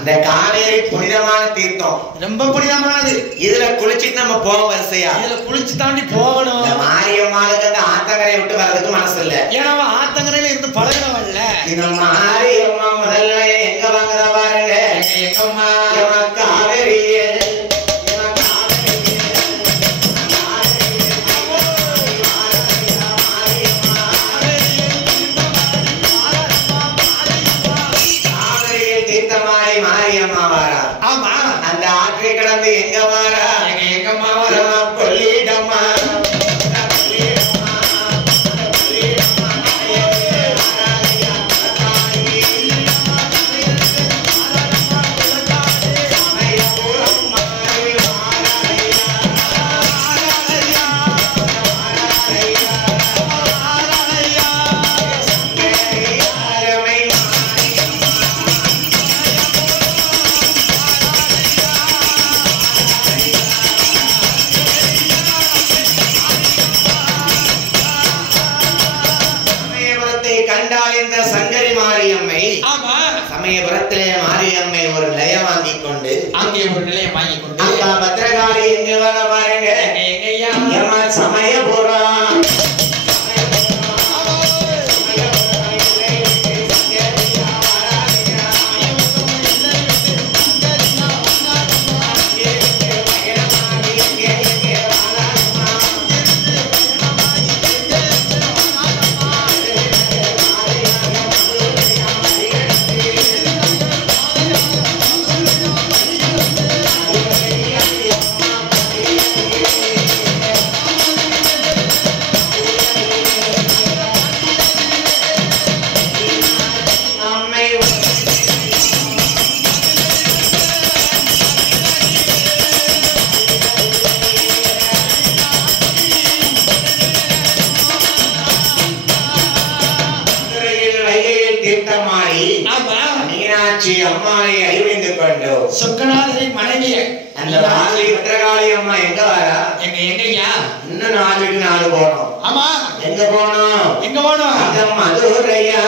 இந்த காவேரி புனிதமான தீர்த்தம், ரொம்ப புனிதமானது. இதுல குளிச்சிட்டு நம்ம போக வரிசையா இதுல குளிச்சு தாண்டி போகணும். இந்த மாரியம்மாளுக்கு அந்த ஆத்தங்கரையை விட்டு வர்றதுக்கு மனசு இல்ல. ஏன்னா ஆத்தங்கரையில இருந்து பழகினவன்ல. இந்த மாரியம்மா முதல்ல எங்க வாங்குறா பாருங்க. எங்கம்மா காவேரியே மாரியம்மா வாரா. ஆமா, அந்த ஆற்றை கடந்து எங்க வாரா? எங்கம்மா வாரா? கொள்ளிடம்மா. கண்டால் இந்த சங்கரி மாரியம்மை. ஆமா, சமயபுரத்திலே மாரியம்மை ஒரு நிலையம் வாங்கி கொண்டு அங்கே ஒரு நிலையம் வாங்கி கொண்டு அக்கா பத்திரகாளி எங்க வர பாருங்க. எங்கய்யா? சமயபுரம். மீனாட்சி அம்மாவை அறிவிந்து கொண்டு சொக்கநாதரின் மனைவி அந்த பத்திரகாளி அம்மா எங்க வரா? எங்கய்யா? இன்னும் 4 போனோம். ஆமா, எங்க போனோம்? எங்க போனோம்? அந்த மதுரையா.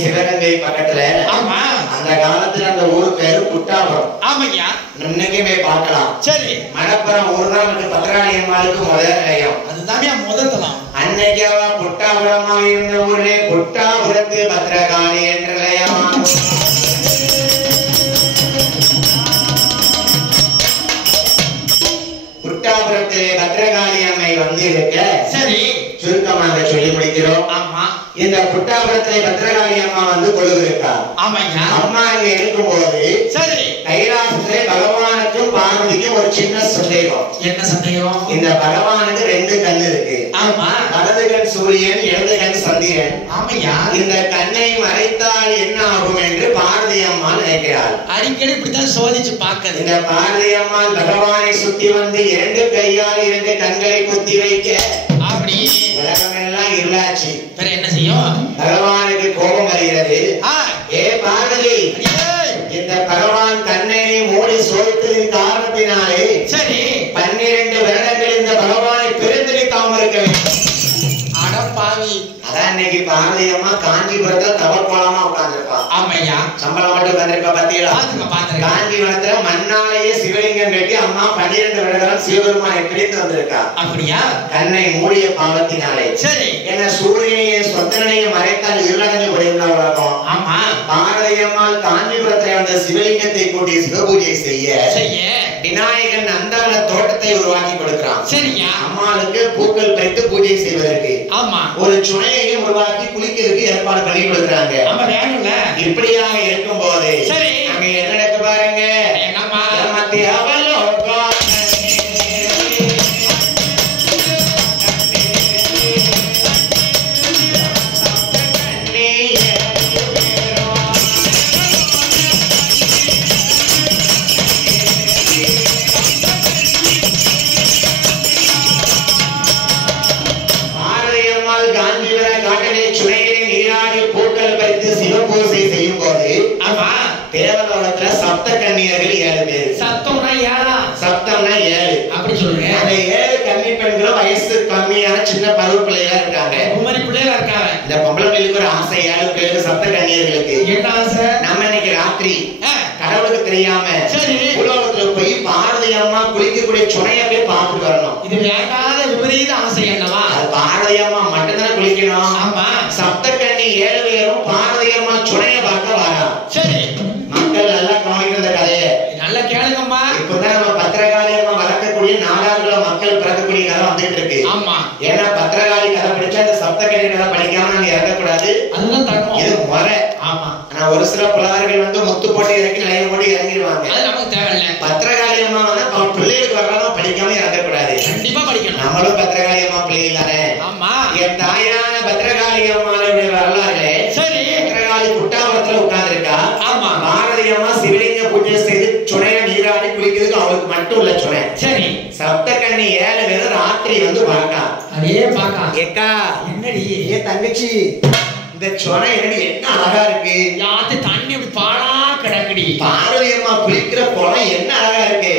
சிவகங்கை பக்கத்துல. ஆமா, அந்த காலத்துல அந்த ஊர் பேரு புட்டாபுரம். ஆமையா, இன்னைக்குமே பார்க்கலாம். சரி, மணப்புறம் ஊர் தான் பத்திரகாளி அம்மாளுக்கு முதல் நிலையம். அதுதான் முதலாம். அன்னைக்கு அவ புட்டாபுரமா இருந்த ஊர்ல புட்டாபுரத்து பத்திரகாளி என்ற நிலையம். புட்டாபுரத்திலே பத்திரகாளி அம்மை வந்து இருக்க. சரி, சுருக்கமாக சொல்லி முடிக்கிறோம். ஆமா, இந்த புட்டாபுரத்திலே பத்திரகாளி அம்மா வந்து கொழுவிருக்கா. ஆமாய்யா. அம்மா இங்க இருக்கும் போது சரி, கைலாசத்திலே பகவானுக்கும் பார்வதிக்கும் ஒரு சின்ன சந்தேகம். என்ன சந்தேகம்? இந்த பகவானுக்கு 2 கண் இருக்கு. ஆமா, வலது கண் சூரியன், இடது கண் சந்திரன். ஆமையா, இந்த கண்ணை மறைத்தால் என்ன ஆகும் என்று பார்வதி அம்மா நினைக்கிறாள். அடிக்கடி இப்படித்தான் சோதிச்சு பார்க்கறது. இந்த பார்வதி அம்மா பகவானை சுத்தி வந்து 2 கையால் 2 கண்களை குத்தி வைக்க அப்படி உலகமெல்லாம் இருளாச்சு. வேற என்ன செய்யும்? பகவானுக்கு கோபம் வருகிறது. ஏ பார்வதி, இந்த பகவான் கண்ணை மூடி சோதித்ததின் காரணத்தினாலே சரி 12 வருடங்கள் இந்த பகவானை பிரிந்திருக்காம இருக்க வேண்டும். அடப்பாவி, அதான் இன்னைக்கு பார்வதி அம்மா காஞ்சிபுரத்துல தவக்கோலமா உட்கார்ந்துருப்பா. ஆமையா, சம்பளம் மட்டும் உட்கார்ந்துருப்பா. பத்தியா காஞ்சிபுரத்துல மண்ணாலேயே சிவலிங்கம் கட்டி அம்மா 12 வருடம் சிவபெருமானை பிரித்து வந்திருக்கா. அப்படியா? கண்ணை மூடிய பாவத்தினாலே. சரி, என்ன சூரியனையும் சொந்தனையும் மறைத்தால் இருளடைஞ்சு போயிருந்தா உலகம். ஆமா, பார்வதி அம்மாள் காஞ்சிபுரத்துல வந்த சிவலிங்கத்தை கூட்டி சிவபூஜை செய்ய விநாயகன் அந்தாள தோட்டத்தை உருவாக்கி கொடுக்கிறான். சரியா? அம்மாளுக்கு பூக்கள் பறித்து பூஜை செய்வதற்கு. ஆமா, ஒரு சுனையையும் உருவாக்கி குளிக்கிறதுக்கு ஏற்பாடு பண்ணி கொடுக்குறாங்க. இப்படியாக இருக்கும் போது சரி அங்க என்ன நடக்கு பாருங்க. மத்திய அவலோகம் பார்வதி அம்மா குளிக்கக்கூடிய சுனைய போய் பார்த்து வரணும். இது வேண்டாத விபரீத ஆசை அல்லவா? அது பார்வதி அம்மா மட்டும்தான் குளிக்கணும். ஆமா. சப்தகன்னி 7 பேரும் பார்வதி அம்மா சுனைய பார்க்க வரா. சரி, மக்கள் நல்லா கவனிக்கிற கதையை நல்லா கேளுங்கம்மா. இப்பதான் நம்ம பத்திரகாளி அம்மா வளர்க்கக்கூடிய 4,000 மக்கள் பிறக்கக்கூடிய கதை வந்துட்டு இருக்கு. ஆமா. ஏன்னா பத்திரகாளி கதை படிச்சா அந்த சப்தகன்னி கதை படிக்காம நாங்க இறக்கக்கூடாது. அதுதான் தர்மம். இது முறை. ஆமா. ஆனா ஒரு சில புலவர்கள் வந்து முத்து போட்டு இறக்கி லைன் போட்டு இறங்கிடுவாங்க. அது நமக்கு தேவையில்லை. பத்திரகாளி அம்மா வந்து பிள்ளைகளுக்கு வரலாம் படிக்காம இறக்கக்கூடாது. கண்டிப்பா படிக்கணும். நம்மளும் பத்திரகாளி அம்மா பிள்ளைகள் தானே. ஆமா. என் தாயான பத்திரகாளி அம்மாவுடைய வரலாறு. சரி, பத்திரகாளி புட்டாவரத்துல உட்கார்ந்து இருக்கா. ஆமா. பாரதி அம்மா சிவலிங்க பூஜை செய்து சுனைய நீராடி குளிக்கிறதுக்கு அவளுக்கு மட்டும் உள்ள சுனை. சரி, சப்தகன்னி 7 பேரும் ராத்திரி வந்து பார்க்கா. அதே பாக்கா. ஏக்கா என்னடி ஏ தங்கச்சி, இந்த சுனை என்ன அழகா இருக்கு. யாத்து தண்ணி அப்படி பாழா கிடக்குடி. பார்வதி அம்மா குளிக்கிற குளம் என்ன அழகா இருக்கு.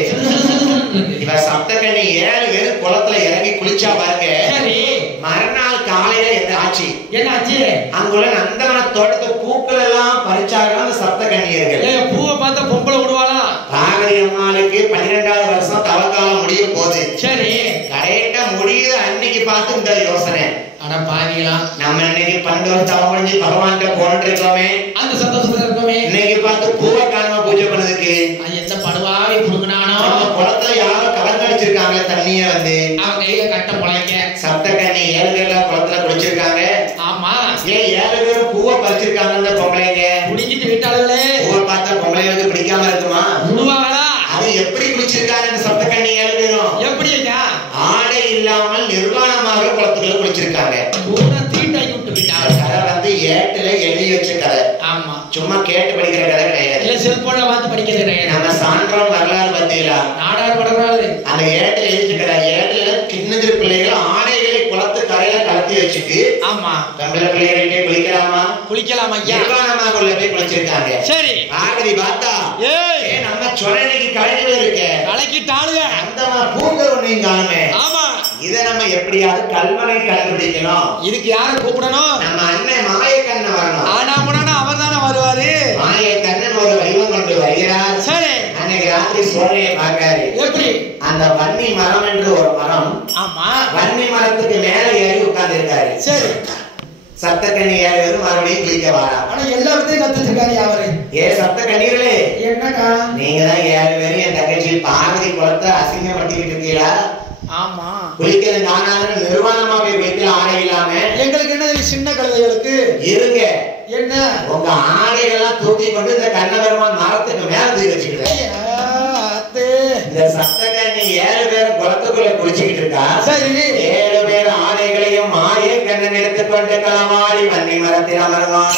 இவ சப்தகன்னி 7 பேரும் குளத்துல இறங்கி குளிச்சா பாருங்க. சரி, மறுநாள் காலையில என்ன ஆச்சு? என்னாச்சு? அங்குள்ள நந்தவன தோட்டத்து பூக்கள் எல்லாம் பறிச்சாங்க அந்த சப்தகன்னியர்கள். பூவை பார்த்தா பொம்பளை விடுவாளா? பார்வதி அம்மாளுக்கு 12வது வருஷம் தவக்காலம் முடிய போகுது. சரி, கரெக்டா முடியுது அன்னைக்கு பார்த்து இந்த யோசனை. ஆனா பாவிகளா, நம்ம இன்னைக்கு 12 வருஷம் தவம் முடிஞ்சு பகவான்கிட்ட போட்டு இருக்கோமே, அந்த சந்தோஷத்துல இருக்கோமே. இன்னைக்கு பார்த்து பூவை காணாம பூஜை பண்ணதுக்கு அது எந்த படுவாவி புடுங்கினானோ. குளத்துல யாரோ கலங்கடிச்சிருக்காங்க தண்ணிய வந்து அவங்க கையில கட்ட முளைக்க. சப்தகன்னி 7 பேர்ல குளத்துல குளிச்சிருக்காங்க. ஆமா. ஏன் 7 பேரும் பூவை பறிச்சிருக்காங்க அந்த பொம்பளைங்க. குடிக்கிட்டு விட்டாளே. பூவை பார்த்தா பொம்பளைங்களுக்கு பிடிக்காம இருக்குமா? விடுவாங்களா? அது எப்படி குளிச்சிருக்காங்க சப்தகன்னி 7 பேரும்? எப்படி ஐயா? ஆடை இல்லாமல் நிர்வாணமாக குளத்துக்குள்ள குளிச்சிருக்காங்க. கூட தீட்டாக்கி விட்டு விட்டாங்க. கதை வந்து ஏட்டுல எழுதி வச்ச கதை. ஆமா. சும்மா கேட்டு படிக்கிற கதை கிடையாது. இல்ல செல்போன்ல பார்த்து படிக்கிறது கிடையாது. நம்ம சான்றோம் வரலாறு பார்த்தீங்களா? நாடார் படுறாரு. அந்த ஏட்டுல எழுதி வச்ச கதை. ஏட்டுல சின்னதிரு பிள்ளைகள் ஆடைகளை குளத்து கரையில கலத்தி வச்சுட்டு. ஆமா. நம்மள பிள்ளைகளுக்கே குளிக்கலாமா? குளிக்கலாம் ஐயா. நிர்வாணமாக உள்ள போய் குளிச்சிருக்காங்க. சரி, ஆகதி பார்த்தா நம்ம சொன்னைக்கு கலக்கவே இருக்க கலக்கிட்டாளுங்க. அந்த பூக்கள் ஒன்னையும் காணுமே. ஆமா. இதை நம்ம எப்படியாவது கல்வனை கண்டுபிடிக்கணும். இதுக்கு யார கூப்பிடணும்? நம்ம அண்ணன் மாயக்கண்ணன் வரணும். ஆனா முன்னா அவர் தானே வருவாரு. மாயக்கண்ணன் ஒரு வடிவம் கொண்டு வருகிறார். சரி, அன்னைக்கு ராத்திரி சோழையை பார்க்காரு. எப்படி? அந்த வன்னி மரம் என்று ஒரு மரம். ஆமா. வன்னி மரத்துக்கு மேல ஏறி உட்கார்ந்து இருக்காரு. சரி, சப்தகன்னி 7 பேரும் மறுபடியும் குளிக்க வாரா. ஆனா எல்லாத்தையும் கத்துச்சிருக்காரு அவரு. சப்தகன்னிகளே, என்னக்கா நீங்க தான் 7 பேரும் என் தங்கச்சி பார்வதி குளத்தை அசிங்கப்படுத்திக்கிட்டு இருக்கீங்களா? ஆமா. குளிக்கிறது நானாக நிர்வாணமா போய் குளிக்கல ஆடை இல்லாம. எங்களுக்கு என்ன சின்ன கழுதைகளுக்கு இருங்க. என்ன உங்க ஆடைகள்லாம் தூக்கி கொண்டு இந்த கண்ணபெருமான் மரத்துக்கு மேல தூக்கி வச்சுக்கிட்டு இந்த சப்தகன்னி 7 பேரும் குளத்துக்குள்ள குளிச்சுக்கிட்டு இருக்கா. சரி, 7 பேர் ஆடைகளையும் மாய கண்ணன் எடுத்துக்கொண்டு களவாடி வன்னி மரத்தில் அமர்வான்.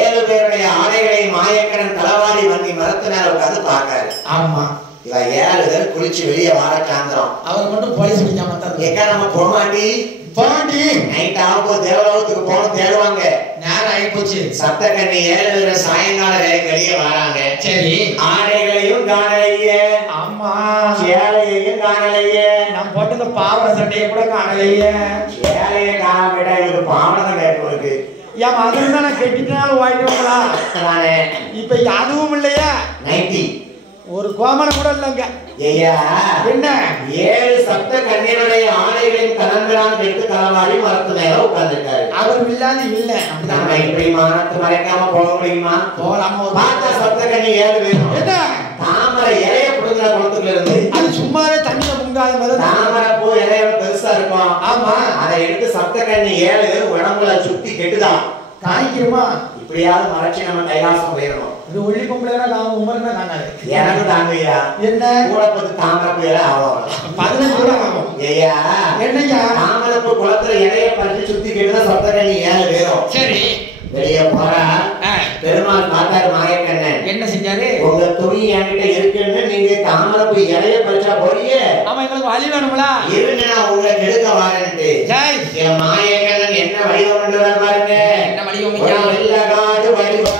7 பேருடைய ஆடைகளை மாயக்கண்ணன் களவாடி வன்னி மரத்தினால உட்கார்ந்து பார்க்காரு. ஆமா. இவ 7 பேர் குளிச்சு வெளியே வார காந்திரம். அவர் மட்டும் போலீஸ் பிடிக்காம தான் ஏக்கா நம்ம போமாட்டி போண்டி நைட் ஆகும்போது தேவலோகத்துக்கு போகணும் தேடுவாங்க. நேரம் ஆயிப்போச்சு. சப்தகன்னி 7 பேர் சாயங்கால வேலைக்கு வெளியே வராங்க. சரி, ஆடைகளையும் காணலையே. ஆமா. சேலையையும் காணலையே. நான் போட்டு இந்த பாவட சட்டையை கூட காணலையே. சேலையை காணாம விட்டா இவருக்கு பாவனை கேட்டு இருக்கு. ஏன் அதுவும் தான் நான் கெட்டினாலும் வாங்கிடுவோங்களா? இப்ப அதுவும் இல்லையா? நைட்டி ஒரு கோமனை கூட இல்லைங்க. ஐயா என்ன 7 சப்தகன்னியருடைய ஆடைகளின் கலங்களான் எடுத்து களவாடி மரத்து மேல உட்கார்ந்துருக்காரு. அவர் இல்லாத இல்ல. நம்ம இப்படி மானத்தை மறைக்காம போக முடியுமா? போலாமா? பார்த்தா சப்தகன்னி 7 பேரும் என்ன தாமரை இலைய புடுங்குற குளத்துக்குள்ள இருந்து அது சும்மாவே தண்ணியில முங்காத மாதிரி தாமரை பூ இலைய பெருசா இருக்கும். ஆமா, அதை எடுத்து சப்தகன்னி 7 பேரும் உடம்புல சுத்தி கெட்டுதான் காய்க்குமா. இப்படியாவது மறைச்சு நம்ம கைலாசம் போயிடணும். இது ஒல்லி பொம்பளைனா உமர்னா காணாது. எனக்கு தாங்கய்யா. என்ன கூட பத்து தாமரப்பு இலை ஆகும். 15 கூட ஆகும். ஐயா என்னய்யா? தாமரப்பு குளத்துல இலைய பறிச்சு சுத்தி கெட்டுதான் சப்தகன்னி 7 பேரும். சரி, வெளியே போறா. பெருமாள் பார்த்தாரு மாயக்கண்ணன். என்ன செஞ்சாரு? உங்க துணி என்கிட்ட இருக்குன்னு நீங்க தாமரப்பு இலைய பறிச்சா போறியே. ஆமா, எங்களுக்கு வழி வேணும்ல. இருங்க, நான் உங்களை கெடுக்க வாரேன்ட்டு என் மாயக்கண்ணன் என்ன வடிவம் கொண்டு வர பாருங்க. என்ன வடிவம்? வெள்ளகாடு வடிவம்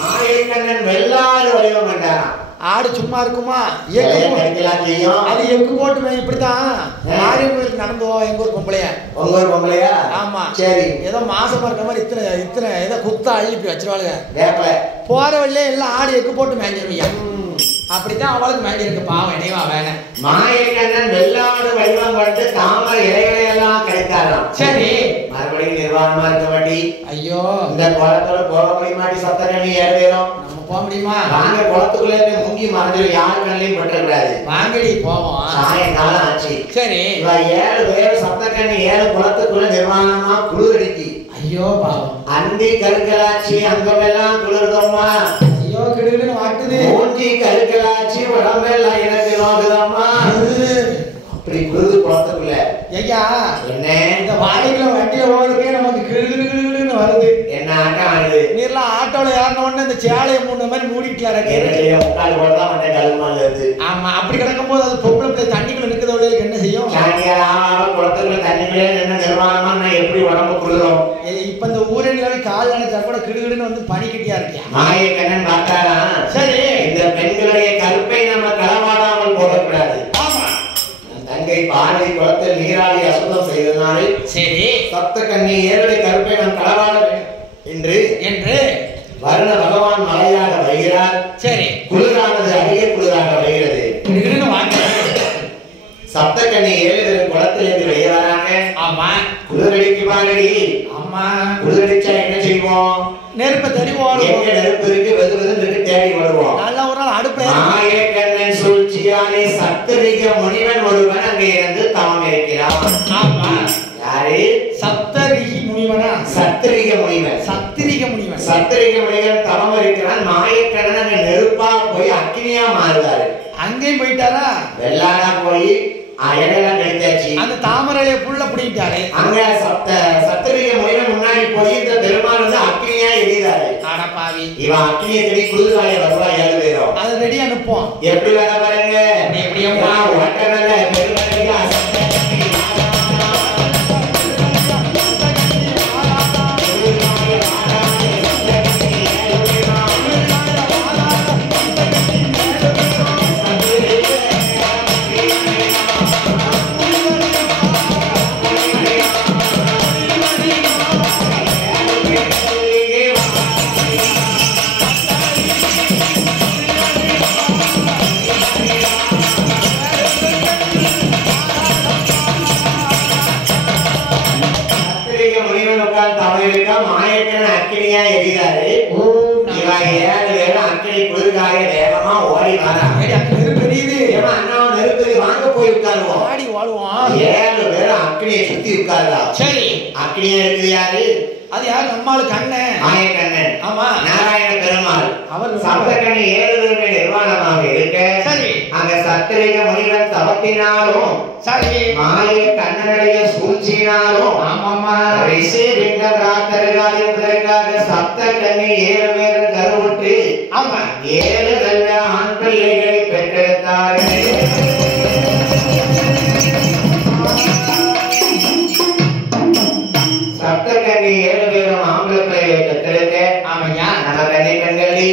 மாயக்கண்ணன் வெள்ளாறு வடிவம் கண்டாராம். ஆடு சும்மா இருக்குமா? அது எக்கு போட்டு இப்படித்தான் மாரியம்மன் கோயிலுக்கு நடந்தோ எங்க ஊர் பொம்பளையா. உங்க ஊர் பொம்பளையா? ஆமா. சரி. ஏதோ மாசமா இருக்க மாதிரி இத்தனை ஏதோ குத்தா அள்ளி இப்படி வச்சிருவாளுங்க. வேப்பல போற வழியில எல்லாம் ஆடு எக்கு போட்டு மேஞ்சிருமையா. அப்படித்தான் அவளுக்கு மேண்டி இருக்கு. பாவம் இணைவா வேணேன். மாயக்கண்ணன் வெள்ளாடு வடிவம் கொண்டு தாமரை இலைகளை எல்லாம் கிடைத்தாராம். சரி. மறுபடியும் நிர்வாணமா இருக்க மாட்டி. ஐயோ இந்த குளத்தோட போக முடியுமாட்டி? சப்தகண்ணி ஏறுவேரும். நம்ம போக முடியுமா? வாங்க குளத்துக்குள்ளே முங்கி மறைஞ்சிடும். யாரு கண்ணையும் பற்றக்கூடாது. வாங்கடி போவோம். சாயங்காலம் ஆச்சு. சரி. இவ 7 பேர் சப்தகண்ணி 7 குளத்துக்குள்ள நிர்வாணமா குளிரடிக்கு. ஐயோ பாவம். அந்தி கருக்கலாச்சி அங்கமெல்லாம் குளிர்தம்மா. ஐயோ கிடுகிடுன்னு வாட்டுது. மூஞ்சி கருக்கலாச்சி உடம்பெல்லாம் எனக்கு நோக்குதம்மா. அப்படி குளிர்து குளத்துக்குள்ள. ஐயா என்ன இந்த வாழைக்குள்ள வண்டியில போறதுக்கே நமக்கு கிடுகிடுன்னு வருது. என்ன ஆட்டம் ஆகுது? நீர்லாம் ஆட்டோல ஏறின உடனே இந்த சேலையை மூணு மாதிரி மூடிட்டுல முக்கால் போடதான் வந்தேன் கல்மால இருந்து. ஆமா அப்படி கிடக்கும் போது அது பொம்பளை பிள்ளை தண்ணிக்குள்ள நிற்கிறதோட என்ன செய்யும்? குளத்துக்குள்ள தண்ணிக்குள்ளே நின்று நிர்வாணமா நான் எப்படி உடம்பு குளிரும்? இப்ப இந்த ஊரில் கால் நினைச்சா கூட கிடுகிடுன்னு வந்து பனி கட்டியா இருக்கியா? மாயக்கண்ணன் பார்த்தாரா? சரி. இந்த பெண்களுடைய கருப்பை நம்ம களவாடாமல் போகக்கூடாது. தங்கை பார்வதி குளத்தில் நீராடி அசுத்தம் செய்ததனாலே சரி சப்தகண்ணி 7 கருப்பை நாம் களவாட வேண்டும் என்று வருண பகவான் மலையாக வருகிறார். சரி. குளிரானது அதிக குளிராக வருகிறது. சப்தகண்ணி 7 குளத்திலிருந்து வெளியே வராங்க. ஆமா. குளிரடிக்கு பாருடி. ஆமா. குளிரடிச்சா என்ன செய்வோம்? நெருப்பை தேடி ஓடுவோம். எங்க நெருப்பு இருக்கு வெது வெதுன்னு தேடி வருவோம். நல்ல ஒரு நாள் அடுப்புல மாயக்கண்ணன் சூழ்ச்சியாலே சப்தரிக முனிவன் ஒருவன் அங்கே இருந்து தவம் இருக்கிறான். ஆமா. யாரு? சப்தரிகி முனிவனா? சத்திரிக முனிவன். சத்திரிக முனிவன். சத்திரிக முனிவன் தவம் இருக்கிறான். மாயக்கண்ணன் அங்க நெருப்பா போய் அக்னியா மாறுறாரு. அங்கேயும் போயிட்டாரா? வெள்ளாடா போய் இடையெல்லாம் கழிச்சாச்சு. அந்த தாமரையில புள்ள பிடிக்கிட்டாரு. அங்க சத்திரிக முனிவன் முன்னாடி போய் இந்த பெருமாள் வந்து அக்னியா எரியுறாரு. ஆனா பாவி இவன் அக்னியை தேடி குளிர்காலை வருவா 7 பேரும். அதை ரெடி அனுப்போம். எப்படி வேலை பாருங்க. எப்படியம்மா ஓட்டனல பெருமாளையா மாயக்கண்ணன் அக்கினியா எரிகிறாரு. இவன் 7 பேரும் அக்கினி குளிர்காய வேகமா ஓடி வராங்க. அண்ணாவும் நெருப்பதி வாங்க போய் உட்காருவோம். ஆடி ஓடுவோம். 7 பேரும் அக்கினியை சுத்தி உட்காருதா. சரி. அக்கினியா இருக்குது யாரு? அது யாரு? நம்மளுக்கு அண்ணன் மாயக்கண்ணன். ஆமா. நாராயண பெருமாள். அவர் சப்தகண்ணி 7 பேருமே நிர்வாணமாக இருக்க. சரி. அங்க சத்திரிக முனிவன் தவத்தினாலும் சரி மாயக்கண்ணனுடைய சூழ்ச்சியினாலும் ஆமாமா ரிஷி பிண்ட பிரார்த்தனைகள் என்பதற்காக சப்தகண்ணி 7 பேரும் கருவுற்று ஆமா 7 நல்ல ஆண் பிள்ளைகளை பெற்றெடுத்தார்கள். சப்தகண்ணி 7 பேரும் ஆம்பளை பிள்ளைகளை பெற்றெடுக்க ஆமையா நம்ம கண்ணி கண்களி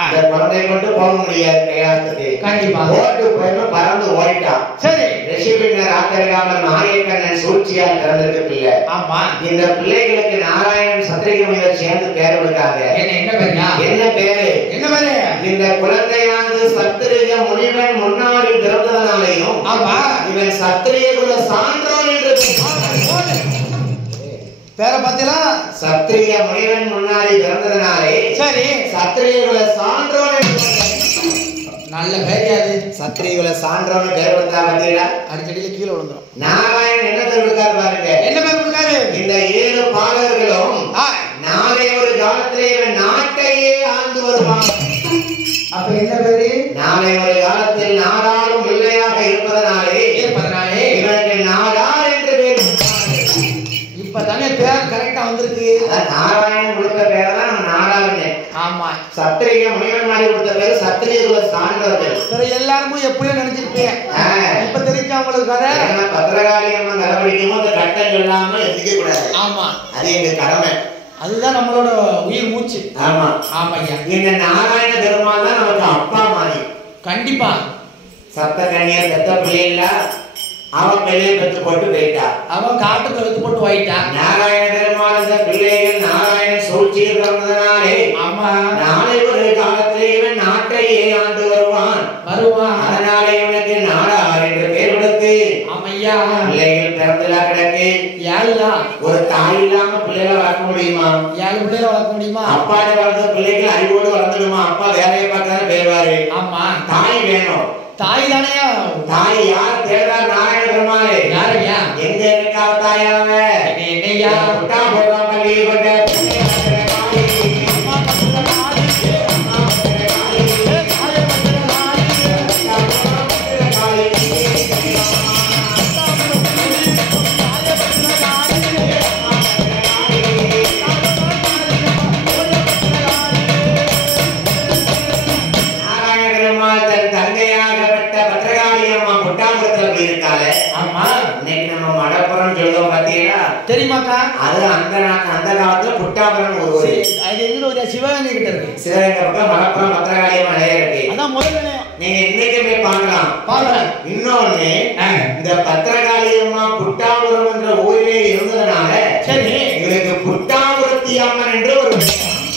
இந்த குழந்தை கொண்டு போக முடியாது கையாளத்துக்கு. கண்டிப்பா ஓட்டு போயிடும் பறந்து ஓடிட்டான். சரி. ரிஷி பின்ன ராத்திரிகாமல் மாயக்கண்ணன் சூழ்ச்சியால் பிறந்திருக்க பிள்ளை. ஆமா. இந்த பிள்ளைகளுக்கு நாராயணன் சத்திரிக முனிவர் சேர்ந்து பேர் விடுறாங்க. என்ன பேருயா? என்ன பேரு? என்ன பேரு? இந்த குழந்தையானது சத்திரிக முனிவன் முன்னாடி பிறந்ததனாலையும் ஆமா இவன் சத்திரிய குல சான்றோன் என்று பேர பத்திலா சத்திரிய முனிவன் முன்னாடி பிறந்ததனாலே சரி சத்திரியகுல சான்றோன் நல்ல பேரியாது. சத்திரியகுல சான்றோன் பேர் கொடுத்தா பத்திலா அடிக்கடியில கீழே விழுந்துரும். நாராயணன் என்ன பேர் கொடுக்காரு பாருங்க. என்ன பேர் கொடுக்காரு? இந்த 7 பாலர்களும் நாளை ஒரு காலத்திலே இவன் நாட்டையே ஆண்டு வருவான். அப்ப என்ன பேரு? நாளை ஒரு காலத்தில் நாடாளும் பிள்ளையாக இருப்பதனாலே இவனுக்கு நாடார் என்று பேர். இப்பதானே பேர் கரெக்டா வந்திருக்கு. நாராயணன் கொடுத்த பேரை தான் நம்ம நாடாளுமே. ஆமா. சத்திரிக முனிவன் மாதிரி கொடுத்த பேரு சத்திரியகுல சான்றோர்கள். எல்லாருமே எப்படியோ நினைச்சிருப்பேன். இப்ப தெரிஞ்ச அவங்களுக்கு கதை பத்திரகாளி அம்மா கடைபிடிக்கும் அந்த கட்டம் சொல்லாம எதிர்க்க கூடாது. ஆமா அது எங்க கடமை. அதுதான் நம்மளோட உயிர் மூச்சு. ஆமா ஆமாய்யா. இந்த நாராயண பெருமாள் தான் நமக்கு அப்பா மாதிரி. கண்டிப்பா. சப்த கன்னியர் பெத்த பிள்ளை இல்ல, அவன் பிள்ளையை பெற்று போட்டு போயிட்டா. அவன் காட்டுக்குள்ள வைத்து போட்டு போயிட்டான். நாராயண பெருமாள் இந்த பிள்ளைகள் நாராயணன் சூழ்ச்சியில் பிறந்ததனாலே ஆமா நாளை ஒரு காலத்தில் இவன் நாட்டையே ஆண்டு வருவான். அதனாலே இவனுக்கு நாடார் என்று பெயர் கொடுத்து ஆமையா பிள்ளைகள் பிறந்தலா கிடக்கு. ஏழுதா ஒரு தாய் இல்லாம பிள்ளைகளை வளர்க்க முடியுமா? 7 பிள்ளைகளை வளர்க்க முடியுமா? அப்பாட வளர்ந்த பிள்ளைகள் அறிவோடு வளர்ந்துடுமா? அப்பா வேலையை பார்த்தாலும் பேருவாரு. ஆமா தாய் வேணும். தாய் தானையா? தாய் யார் தேர்ந்தார்? நாராயண பெருமாளே. யாரையா? எங்க இருக்கா தாயாவ? என்னையா புட்டா போடுறான் பள்ளி கொண்ட தெரியுமாக்கா? அது அந்த காலத்துல புட்டாபுரம் ஒரு அது எங்க ஒரு சிவகங்கை கிட்ட இருக்கு. சிவகங்கை பக்கம் மலப்புறம் பத்திரகாளியம் நிலையம் இருக்கு. அதான் முதல்ல நீங்க இன்னைக்கு போய் பார்க்கலாம். பாருங்க. இன்னொன்னு இந்த பத்திரகாளியம்மா புட்டாபுரம் என்ற ஊரிலே இருந்ததுனால சரி இவருக்கு புட்டாபுரத்தி அம்மன் என்று ஒரு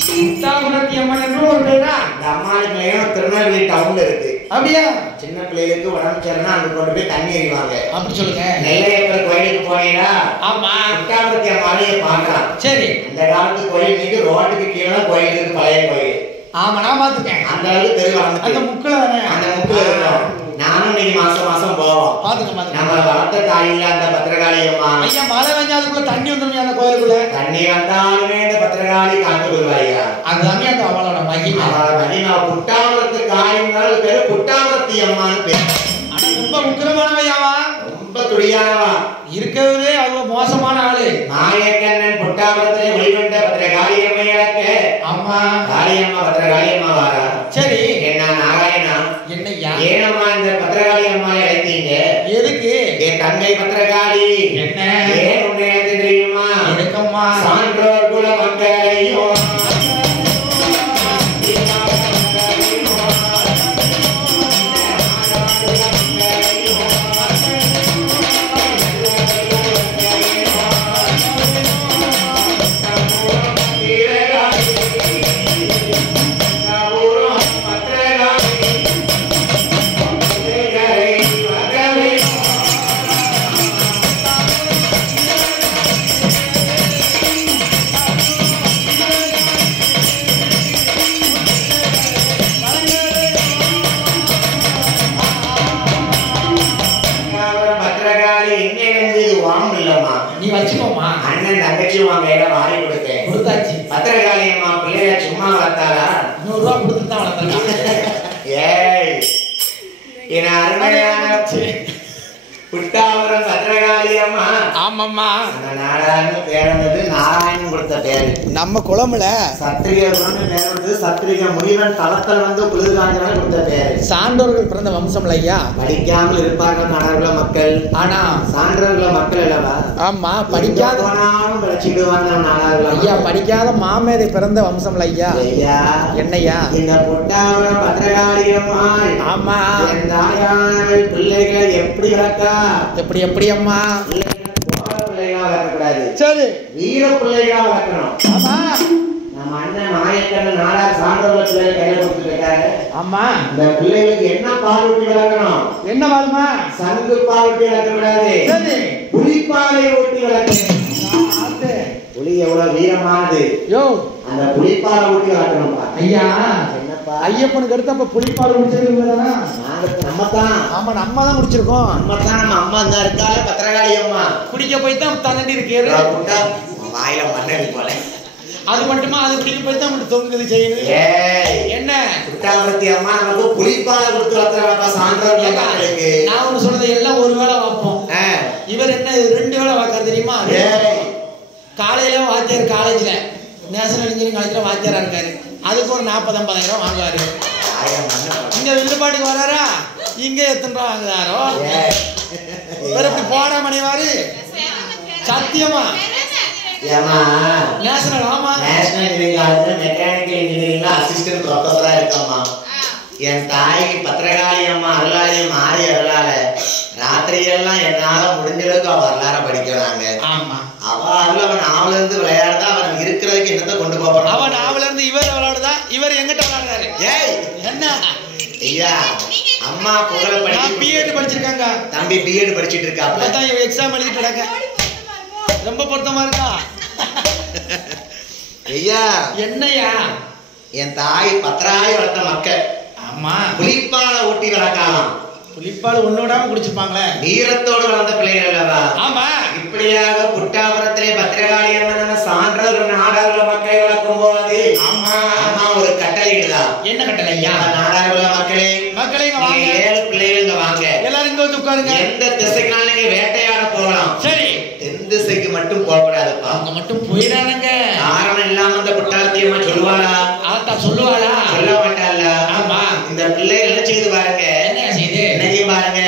புட்டாபுரத்தி அம்மன் என்று ஒரு பேரா? இந்த அம்மாளுக்கு திருநெல்வேலி டவுன்ல இருக்கு. அப்படியா? சின்ன பிள்ளைகளுக்கு உடம்பு சரினா அங்க கொண்டு போய் தண்ணி எறிவாங்க. அப்படி சொல்லுங்க. நெல்லையப்பர் கோயிலுக்கு போனீங்களா? ஆமா. புட்டாபுரத்தி அம்மாளையே பார்க்கலாம். சரி. இந்த காலத்து கோயில் நீங்க ரோட்டுக்கு கீழே கோயில் இருக்கு, பழைய கோயில். ஆமா நான் பாத்துக்கேன். அந்த அளவுக்கு தெரியும். அந்த முக்குல அந்த முக்குல இருக்கும். நானும் நீங்க மாசம் மாசம் போவோம். பாத்துக்க நம்ம வளர்த்த தாயில அந்த பத்திரகாளி அம்மா. ஐயா மழை பெஞ்சா அதுக்குள்ள தண்ணி வந்துடும் அந்த கோயிலுக்குள்ள. தண்ணி வந்தாலுமே இந்த பத்திரகாளி காத்து வருவாயா? அதுதானே அந்த அவளோட மகிமை. அவளோட மகிமை. புட்டாபுரத்து காயங்கள் பேரு புட்டாபுரத்தி அம்மான்னு பேரு. ஆனா ரொம்ப முக்கியமானவையாவா? ரொம்ப துடியானவா இருக்கவே அவ்வளவு மோசமான ஆளு. நாயக்கண்ணன் புட்டாபுரத்திலே வெளிவந்த பத்திரகாளி அம்மையாக்கு. அம்மா காளியம்மா பத்திரகாளியம்மா வாரா. சரி என்ன நாராயணா என்னையா ஏனம்மா இந்த பத்திரகாளி அம்மாவை அழைத்தீங்க? எதுக்கு? என் தங்கை பத்திரகாளி. என்ன ஏன் உன்னை தெரியுமா? எனக்கம்மா சான்றோர் குல மக்களையும் நீ வச்சுக்கோமா. அண்ணன் தங்கச்சி உன் கையில வாரி கொடுத்தேன். கொடுத்தாச்சு. பத்திரகாளி அம்மா பிள்ளைய சும்மா வளர்த்தாளா? 100 ரூபா கொடுத்து தான் வளர்த்தாங்க. ஏய் என்ன அருமையான புட்டாபுரம் பத்திரகாளி அம்மா. ஆமாம்மா. அந்த நாராயணன் பேரனது நாராயணன் கொடுத்த பேரு. நம்ம குளம்ல சத்திரிகை குலம்னு பேர் கொடுத்து சத்திரிகை முனிவன் தளத்தில் வந்து குளிர்காஞ்சவன் கொடுத்த பேரு. சான்றோர்கள் பிறந்த வம்சம்ல ஐயா. படிக்காமல் இருப்பார்கள் நாடார்கள மக்கள். ஆனா சான்றோர்கள மக்கள் அல்லவா? ஆமா படிக்காத போனாலும் படிச்சுடுவாங்க நாடார்கள ஐயா. படிக்காத மாமேதை பிறந்த வம்சம்ல ஐயா. ஐயா என்னையா இந்த புட்டாபுரம் பத்திரகாளி அம்மா. ஆமா என் தாயானவள் பிள்ளைகளை எப்படி வளர்த்தா? எப்படி எப்படி அம்மா? பிள்ளைகளா வளர்க்கக்கூடாது. சரி வீர பிள்ளைகளா வளர்க்கணும். ஆமா நம்ம அண்ணன் நாயக்கண்ணன் நாடார் சான்றோர்கள் பிள்ளைகளை கையில கொடுத்து போயிட்டாங்க. ஆமா இந்த பிள்ளைகளுக்கு என்ன பால் ஊட்டி வளர்க்கணும்? என்ன பால்மா? சங்கு பால் ஊட்டி வளர்க்கக்கூடாது. சரி புலிப்பாலை ஊட்டி வளர்க்கணும். புலி எவ்வளவு வீரமானது. யோ அந்த புலிப்பாலை ஊட்டி வளர்க்கணும்பா. ஐயா என்னப்பா ஐயப்பனுக்கு அடுத்து அப்ப புலிப்பால் குடிச்சிருக்கீங்களா? நம்ம தான். ஆமா நம்ம தான் குடிச்சிருக்கோம். நம்ம தான். நம்ம அம்மா தான் இருக்கா பத்திரகாளி அம்மா. குடிக்க போய் தான் தண்ணி இருக்கேரு. வாயில மண்ணடி போல. அது மட்டுமா? அது குடிக்க போய் தான் மட்டும் தொங்குது செய்யுது. என்ன புட்டாபுரத்தி அம்மா நமக்கு புலிப்பாலை கொடுத்து வளர்த்துறாப்பா சான்றோர்களுக்கு. நான் ஒண்ணு சொன்னது எல்லாம் ஒரு வேளை வைப்போம். இவர் என்ன 2 வேளை வைக்க தெரியுமா? காலையில வாத்தியார் காலேஜ்ல நேஷனல் இன்ஜினியரிங் காலேஜ்ல வாத்தியாரா இருக்காரு. அதுக்கு ஒரு 40-50 வாங்குவாரு. இங்க வில்லுப்பாட்டுக்கு வராரா? இங்க எத்தனை ரூபா வாங்குறாரோ? இவர் இப்படி போட மணிவாரு சத்தியமா நேஷனல். ஆமா நேஷனல் இன்ஜினியரிங் காலேஜ்ல மெக்கானிக்கல் இன்ஜினியரிங்ல அசிஸ்டன்ட் ப்ரொஃபஸரா இருக்கம்மா. என் தாய்க்கு பத்திரகாளி அம்மா அருளாளியம் மாறி அருளால ராத்திரி எல்லாம் என்னால முடிஞ்ச அளவுக்கு அவ வரலாற படிக்கிறாங்க. ஆமா, அவ அருள் அவன் நாவல இருந்து விளையாடுதா, அவன் இருக்கிறதுக்கு என்னத்தை கொண்டு போறான். அவன் நாவல இருந்து இவர் விளையாடுதா, இவர் எங்கிட்ட விளையாடுறாரு. ஏய் என்ன ஐயா, அம்மா புகழ நான் பிஎட் படிச்சிருக்காங்க. தம்பி பிஎட் படிச்சிட்டு இருக்காப்ல. அதான் இவ எக்ஸாம் எழுதிட்டு கிடக்க. ரொம்ப பொருத்தமா இருக்கா ஐயா? என்னையா? என் தாய் பத்திராய் வளர்த்த மக்கள். ஆமா, புலிப்பால ஊட்டி வளர்க்கலாம். புலிப்பால் ஒண்ணு விடாம குடிச்சிருப்பாங்களே. வீரத்தோடு வளர்ந்த பிள்ளைகள் அல்லவா? ஆமா. இப்படியாக புட்டாபுரத்திலே பத்திரகாளி அம்மன் சான்றோர்கள் நாடாளுமன்ற மக்களை வளர்க்கும் போது அம்மா ஒரு கட்டளை இடுதா. என்ன கட்டளை ஐயா? நாடாளுமன்ற மக்களே, மக்களே இங்க வாங்க. 7 பிள்ளைகள் இங்க வாங்க. எல்லாரும் இங்க வந்து உட்காருங்க. எந்த திசைக்குனாலும் நீங்க வேட்டையாட போகலாம். சரி, தென் திசைக்கு மட்டும் போக கூடாதுப்பா. அங்க மட்டும் போயிடானுங்க. காரணம் இல்லாம அந்த புட்டாத்தி அம்மா சொல்லுவாளா? அதான் சொல்லுவாளா? சொல்ல மாட்டாள. ஆமா, இந்த பிள்ளைகள் என்ன செய்து பாருங்க. என்ன செய்து? என்னைக்கு பாருங்க,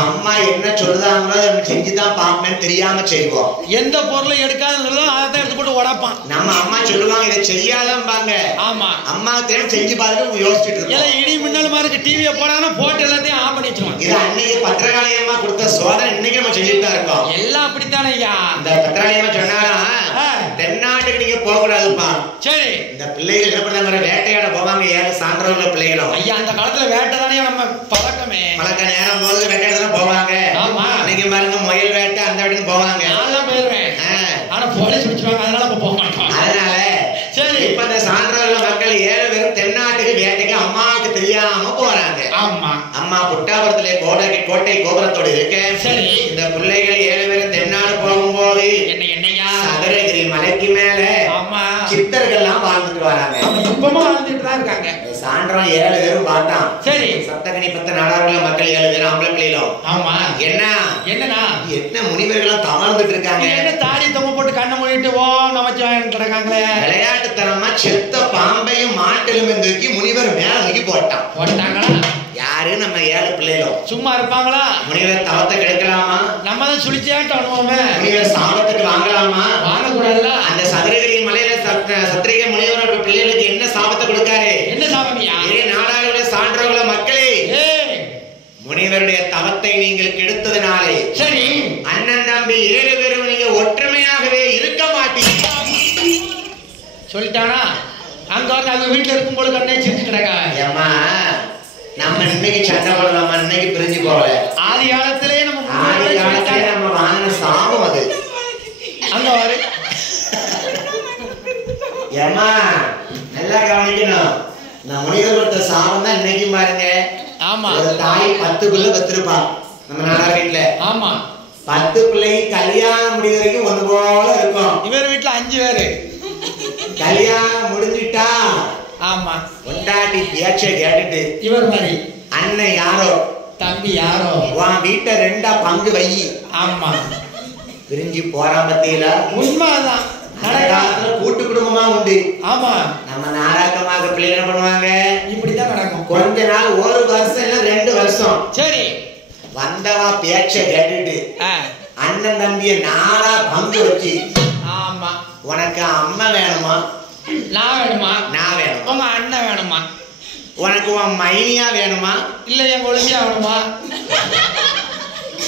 அம்மா என்ன சொல்லுதாங்களோ செஞ்சுதான் பாப்பேன்னு தெரியாம செய்வோம். எந்த பொருளை எடுக்காதுன்னு அதை எடுத்து போட்டு உடப்பான். நம்ம அம்மா சொல்லுவாங்க இதை செய்யாதம்பாங்க. ஆமா, அம்மா தெரியும் செஞ்சு பாருங்க யோசிச்சுட்டு இருக்கோம். இடி மின்னல் மாதிரி டிவியை போடாம போட்டு எல்லாத்தையும் ஆஃப் பண்ணி வச்சிருவாங்க. இது அன்னைக்கு பத்திரகாளி அம்மா கொடுத்த சோதனை, இன்னைக்கு நம்ம சொல்லிட்டு தான் இருக்கோம். எல்லாம் அப்படித்தானே ஐயா? இந்த பத்திரகாளி அம்மா சொன்னாலும் தென்னாட்டுக்கு நீங்க போக கூடாதுப்பா. சரி, இந்த பிள்ளைகள் என்ன பண்ணாங்க, வேட்டையாட போவாங்க. 7 சான்றோர்கள் பிள்ளைகளும். ஐயா, அந்த காலத்துல வேட்டை தானே நம்ம பழக்கமே. பழக்க நேரம் போது வேட்டையாட போவாங்க. ஆமா, நீங்க பாருங்க முயல் வேட்டை அந்த வேட்டைக்கு போவாங்க. நான் போயிருவேன், ஆனா போலீஸ் பிடிச்சுவாங்க, அதனால போக மாட்டோம். அதனால சரி, இப்ப இந்த சான்றோர்கள் மக்கள் 7 பேரும் தென்னாட்டுக்கு வேட்டைக்கு அம்மாவுக்கு தெரியாம போறாங்க. ஆமா, அம்மா புட்டாபுரத்திலே கோட்டை கோபுரத்தோடு இருக்க. சரி, இந்த பிள்ளைகள் 7 பேரும் தென்னாடு போகும்போது என்னையா சதுரகிரி மலைக்கு மேல ஆமா சித்தர்கள் எல்லாம் வாழ்ந்துட்டு வராங்க. இப்பமா வாழ்ந்துட்டு தான் இருக்காங்க. சான்றோம் 7 பேரும் பார்த்தான். சரி, சப்தகனி பத்த நாடாளுமன்ற மக்கள் 7 பேரும் ஆம்பளை பிள்ளைகளும். ஆமா, என்னன்னா என்ன முனிவர்களும் தவழ்ந்துட்டு இருக்காங்க. என்ன தாடி தொங்க போட்டு கண்ணை மூடிட்டு ஓ நமச்சிவாயன் கிடக்காங்களே. விளையாட்டுத்தனமா செத்த பாம்பையும் மாட்டிலும் தூக்கி முனிவர் மேல தூக்கி போட்டாங்களா? யாரு? நம்ம 7 பிள்ளைகளும். சும்மா இருப்பாங்களா? முனிவர் தவத்தை கெடுக்கலாமா? நம்ம தான் சுழிச்சாட்டம் அனுபவமே. முனிவர் சாபத்துக்கு வாங்கலாமா? வாங்கக்கூடாதுல. அந்த சதுரகிரி மலையில சத்திரிக முனிவரோட பிள்ளைகளுக்கு என்ன சாபத்தை கொடுக்காரு? என்ன சாபமியா? நாடாளுமன்ற சான்றோர்கள மக்களே, முனிவருடைய தவத்தை நீங்கள் கெடுத்ததுனாலே சரி அண்ணன் தம்பி 7 பேரும் நீங்க ஒற்றுமையாகவே இருக்க மாட்டீங்க சொல்லிட்டானா? அங்க வந்து அவங்க வீட்டுல இருக்கும் போது கண்ணே சிரிச்சு கிடக்கா. ஏமா, நம்ம இன்னைக்கு சண்டை போடலாமா? இன்னைக்கு பிரிஞ்சு போகல. ஆதி காலத்திலே நம்ம வாங்கின சாபம் அது. அங்க வரு ஏமா, நல்லா கவனிக்கணும். நான் முனிவர் கொடுத்த சாபம் தான் இன்னைக்கு பாருங்க. ஆமா, ஒரு தாய் 10 பிள்ளை பெற்றிருப்பா நம்ம நாடா வீட்டுல. ஆமா, 10 பிள்ளைக்கு கல்யாணம் முடிய வரைக்கும் ஒண்ணு போல இருக்கும். இவர் வீட்டுல 5 பேரு. கல்யாணம் முடிஞ்சிட்டா ஆமா கொண்டாட்டி பேச்ச கேட்டுட்டு இவர் மாதிரி அண்ணன் யாரோ தம்பி யாரோ உன் வீட்டை 2ஆ பங்கு வை. ஆமா, பிரிஞ்சு போறான் பத்தியில. உண்மைதான், கூட்டு குடும்பமா உண்டு. ஆமா, நம்ம நாடாக்கமாக பிள்ளை என்ன பண்ணுவாங்க, இப்படித்தான் நடக்கும். கொஞ்ச நாள் 1 வருஷம் இல்ல 2 வருஷம். சரி, வந்தவா பேச்ச கேட்டுட்டு அண்ணன் தம்பிய 4ஆ பங்கு வச்சு. ஆமா, உனக்கு அம்மா வேணுமா? நான் வேணுமா? நான் வேணும். உங்க அண்ணன் வேணுமா? உனக்கு உன் மைனியா வேணுமா? இல்ல என் ஒழுங்கியா வேணுமா?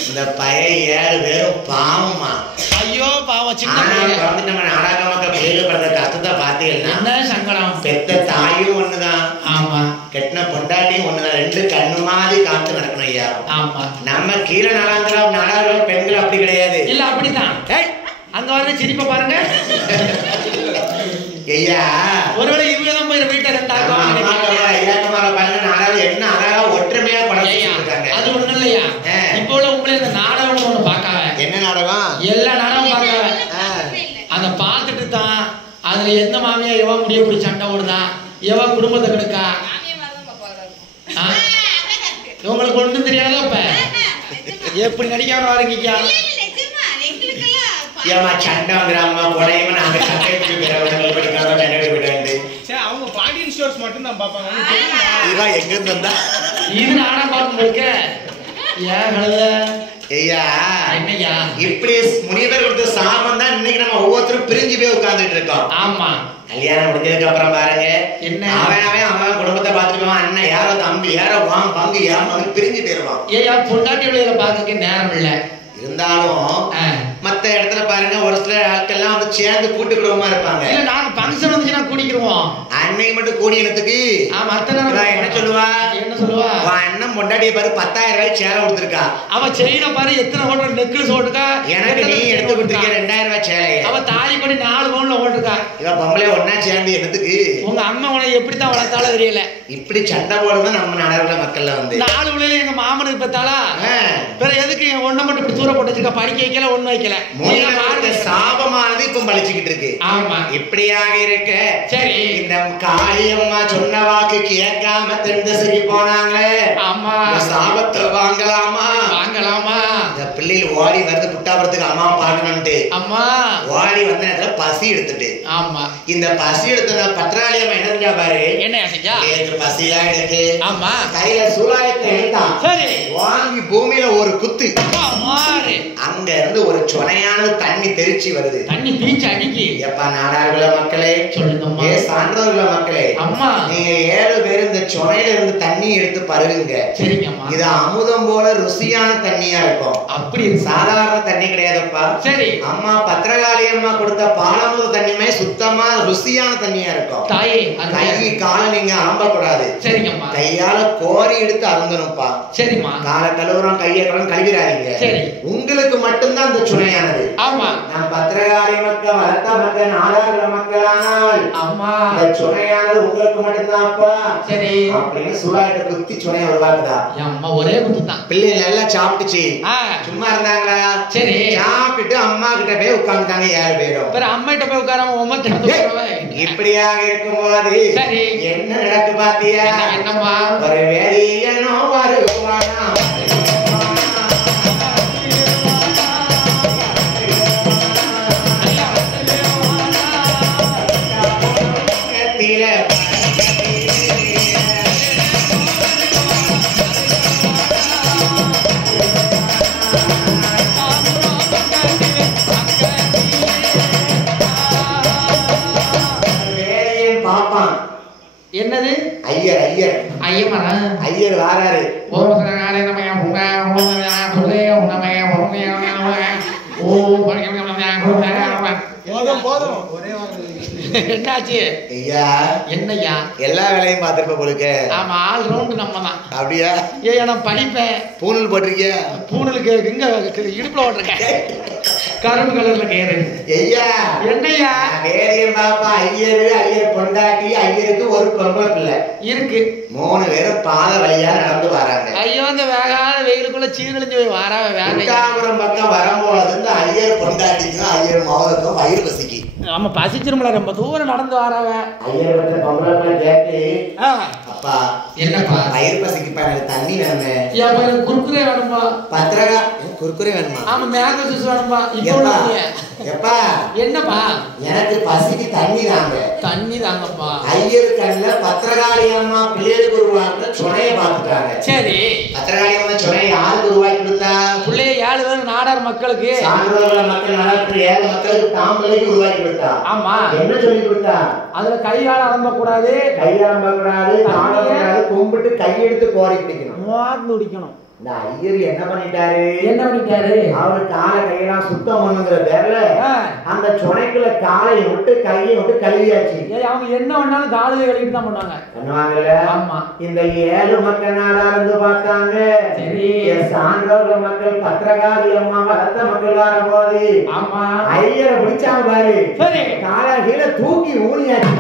இந்த பையன் 7 பேரும் பாவமா. ஐயோ பாவம். சின்ன நம்ம நாடக மக்கள் கேள்விப்படுற கஷ்டத்தை பார்த்தீங்கன்னா என்ன சங்கடம். பெத்த தாயும் ஒண்ணுதான். ஆமா, கெட்டின பொண்டாட்டியும் ஒண்ணுதான். 2 கண்ணு மாதிரி காத்து நடக்கணும் ஐயா. ஆமா, நம்ம கீழே நாளாந்திரம் நாடாள பெண்கள் அப்படி கிடையாது. இல்ல அப்படித்தான். அங்க வந்து சிரிப்ப பாருங்க ஐயா. ஒருவேளை இவங்க தான் போய் வீட்டை 2 பாருங்க. நாடாளு என்ன அழகா ஒற்றுமையா படம். அது ஒண்ணு இல்லையா? இப்போ உள்ள உங்களை இந்த நாடகம் ஒண்ணு பார்க்காம. என்ன நாடகம்? எல்லா நாடகம் பார்க்காம அதை பார்த்துட்டு தான் அதுல எந்த மாமியா எவன் முடிய போய் சண்டை ஓடுதா, எவன் குடும்பத்தை கெடுக்கா. உங்களுக்கு ஒண்ணும் தெரியாதோ? இப்ப எப்படி நடிக்காம வரீங்க? ஏமா சண்டை வந்துடாமா கொடையுமா? நாங்க சண்டை படிக்காத சண்டை போயிட்டு அவங்க பாண்டியன் ஸ்டோர்ஸ் மட்டும் தான் பார்ப்பாங்க. இவன் எங்க இருந்து வந்தா? இது நாடகம் பார்க்கும் போது ஏன் கழுத ஐயா என்னையா இப்படி முனிவர் கொடுத்த சாபம் தான் இன்னைக்கு நம்ம ஒவ்வொருத்தரும் பிரிஞ்சு போய் உட்கார்ந்துட்டு இருக்கோம். ஆமா கல்யாணம் முடிஞ்சதுக்கு அப்புறம் பாருங்க என்ன அவன் குடும்பத்தை பார்த்துட்டு போவான். அண்ணன் யாரோ தம்பி யாரோ வாங்க பங்கு யாரோ பிரிஞ்சு போயிருவான். ஏயா பொண்டாட்டி விளையில பாக்க நேரம் இல்ல. இருந்தாலும் மத்த இடத்துல பாருங்க ஒரு சில ஆட்கள்லாம் வந்து சேர்ந்து கூட்டு குடும்பமா இருப்பாங்க. இல்ல நாங்க ஃபங்க்ஷன் வந்துச்சுன்னா கூடிக்கிறோம். அன்னைக்கு மட்டும் கூடினத்துக்கு என்ன சொல்லுவா என்ன சொல்லுவா அண்ணன் பொண்டாட்டியை பாரு 10,000 ரூபாய் சேலை கொடுத்துருக்கா. அவ செயின பாரு எத்தனை ஓட்டு நெக்லஸ் ஓட்டுக்கா. எனக்கு நீ எடுத்து கொடுத்துருக்க 2000 ரூபாய் சேலை. அவ தாலி படி 4 பவுன்ல ஓட்டுக்கா. இவ பொம்பளை ஒன்னா சேர்ந்து என்னத்துக்கு உங்க அம்மா உன எப்படித்தான் வளர்த்தாலும் தெரியல. இப்படி சண்டை போடுறது நம்ம நடுவுல மக்கள்ல வந்து 4 விளையில எங்க மாமனுக்கு பார்த்தாளா வேற எதுக்கு ஒண்ணு மட்டும் இப்படி தூர போட்டு வச்சிருக்கா. படிக்க வைக்கல ஒண்ணு வைக்கல. சாபமானது இப்ப பழிச்சுக்கிட்டு இருக்கு. ஆமா இப்படியாக இருக்க சரி இந்த காளியம்மா சொன்ன வாக்கு கேட்காம தென்தசைக்கு போனாங்க. ஆமா சாபத்தை வாங்கலாமா இந்த பிள்ளைகள் ஓடி வருது புட்டாபுரத்துக்கு அம்மா பார்க்கணும்ட்டு அம்மா ஓடி வந்த நேரத்துல பசி எடுத்துட்டு ஆமா இந்த பசி எடுத்த பத்ராளியம்மா என்ன செஞ்சா பாரு என்ன செஞ்சா பசிலாம் எடுத்து ஆமா கையில சூலாயத்தை எடுத்தான். சரி வாங்கி பூமியில ஒரு குத்து அங்க இருந்து ஒரு சொனையான தண்ணி தெரிச்சு வருது. தண்ணி பீச்சு அடிக்கி எப்பா நாடார்கள மக்களே சொல்லுங்க சான்றோர்கள மக்களே அம்மா நீங்க 7 பேர் இந்த சொனையில இருந்து தண்ணி எடுத்து பருகுங்க. சரிங்கம்மா இது அமுதம் போல ருசியான தண்ணியா இருக்கும். அப்படி சாதாரண தண்ணி கிடையாதுப்பா. சரி அம்மா பத்திரகாளி அம்மா கொடுத்த பாலமுத தண்ணியுமே சுத்தமா ருசியான தண்ணியா இருக்கும். தாயே கை காலை நீங்க அலம்பக்கூடாது. சரிங்கம்மா கையால கோரி எடுத்து அருந்தணும்ப்பா. சரிம்மா காலை கழுவுறோம் கையை கழுவிடாதீங்க. சரி உங்களுக்கு மட்டும்தான் அந்த சுனையானது. ஆமா நான் பத்திரகாளி மக்கள் வளர்த்த மக்கள் நாடார்கள மக்களானால் அம்மா அந்த சுனையானது உங்களுக்கு மட்டும்தான் அப்பா. சரி அப்படின்னு சுலாயிட்ட குத்தி சுனையை உருவாக்குதா. அம்மா ஒரே குத்து தான். பிள்ளைகள் எல்லாம் சாப்பிட்டுச்சு சும்மா இருந்தாங்களா. சரி சாப்பிட்டு அம்மா கிட்ட போய் உட்கார்ந்துட்டாங்க 7 பேரும். அம்மா கிட்ட போய் உட்காராம இப்படியாக இருக்கும்போது சரி என்ன நடக்கு பாத்தியா என்னம்மா ஒரு வேதியனோ வருவானா என்னது ஐயர் ஐயர் ஐயமரா ஐயர் வாராரு. என்னாச்சு ஐயா என்னையா எல்லா வேலையும் பாத்துருப்ப போலுக்கு. ஆமா ஆல் ரவுண்ட் நம்ம தான். அப்படியா ஏ நான் படிப்பேன். பூணல் போட்டிருக்கிய பூணலுக்கு எங்க இடுப்புல ஓட்டிருக்கேன் கரும்பு கலர்ல கேரு. ஐயா என்னையா வேலையும் பாப்பா ஐயரு ஐயர் பொண்டாட்டி ஐயருக்கு ஒரு பொம்பளை பிள்ளை இருக்கு. 3 பேரும் பாத வழியா நடந்து வராங்க. ஐயோ இந்த வேகாத வெயிலுக்குள்ள சீரழிஞ்சு போய் வராவ வேகாபுரம் பக்கம் வரும்போது இந்த ஐயர் பொண்டாட்டிக்கும் ஐயர் மோதக்கும் வயிறு பசிக்கு. ஆமா பசிச்சிருமல ரொம்ப தூரம் நடந்து வராவ. ஐயர் வந்து பொம்பளை கேட்டு அப்பா என்னப்பா வயிறு பசிக்குப்பா எனக்கு தண்ணி வேணுமே. ஏப்பா எனக்கு குர்குரே வேணும்பா. பத்திரகா குர்குரே வேணுமா. ஆமா மேங்கோ ஜூஸ் வேணும்பா. எப்பா என்னப்பா எனக்கு பசிக்கு தண்ணி தாங்க. தண்ணி தாங்கப்பா. ஐயர் கண்ணுல பத்திரகாளி அம்மா பிள்ளைகளுக்கு உருவாக்குற சுனையை பார்த்துட்டாங்க. சரி பத்திரகாளி அம்மா சுனை யாருக்கு உருவாக்கி கொடுத்தா பிள்ளைய 7 பேர் நாடார் மக்களுக்கு சான்றோர்கள மக்கள் நாடார் 7 மக்களுக்கு தாம்பளைக்கு உருவாக்கி கொடுத்தா. ஆமா என்ன சொல்லி கொடுத்தா அதுல கையால அலம்ப கூடாது கையால அலம்ப கூடாது தாண்ட கூடாது கும்பிட்டு கையெடுத்து கோரி பிடிக்கணும் மோந்து குடிக்கணும். இந்த ஐயர் என்ன பண்ணிட்டாரு அவரு காலை கையெல்லாம் சுத்தம் பண்ணுங்கிற பேர்ல அந்த சுனைக்குள்ள காலையை விட்டு கையை விட்டு கழுவியாச்சு. அவங்க என்ன பண்ணாலும் காலையை கழுவிட்டு தான் பண்ணுவாங்கல்ல. ஆமா இந்த 7 மக்கள் நாடா இருந்து பார்த்தாங்க. சரி சான்றோர்கள் மக்கள் பத்திரகாளி அம்மா வளர்த்த மக்கள் வர போது ஆமா ஐயரை பிடிச்சாங்க பாரு. சரி காலை கீழே தூக்கி ஊனியாச்சு.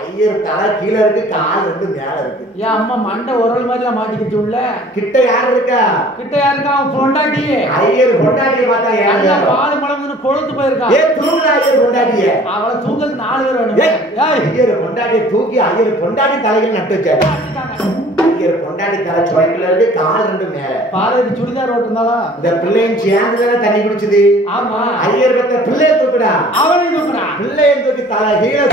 ஐயர் தலை கீழே இருக்கு கால் 2 மேல இருக்கு. ஏன் அம்மா மண்டை உரல் மாதிரிலாம் மாட்டிக்கிட்டு உள்ள கிட்ட யாரு இருக்கா அவன் பொண்டாட்டி. ஐயர் பொண்டாட்டியை பார்த்தா யாரு பால் மலம்னு கொழுத்து போயிருக்கான். ஏ தூக்குடா ஐயர் பொண்டாட்டியை. அவளை தூக்கிறதுக்கு 4 பேர் வேணும். ஐயர் பொண்டாட்டியை தூக்கி ஐயர் பொண்டாட்டி தலையில நட்டு வச்சாரு. ஐயர் பொண்டாட்டி தலை சுவைக்குள்ள இருக்கு கால் 2 மேல. பாரதி சுடிதார் ஓட்டுனாலா இந்த பிள்ளையும் சேர்ந்துதானே தண்ணி குடிச்சது. ஆமா ஐயர் பத்த பிள்ளைய தூக்குடா அவளையும் தூக்குடா பிள்ளைய தூக்கி தலை கீழே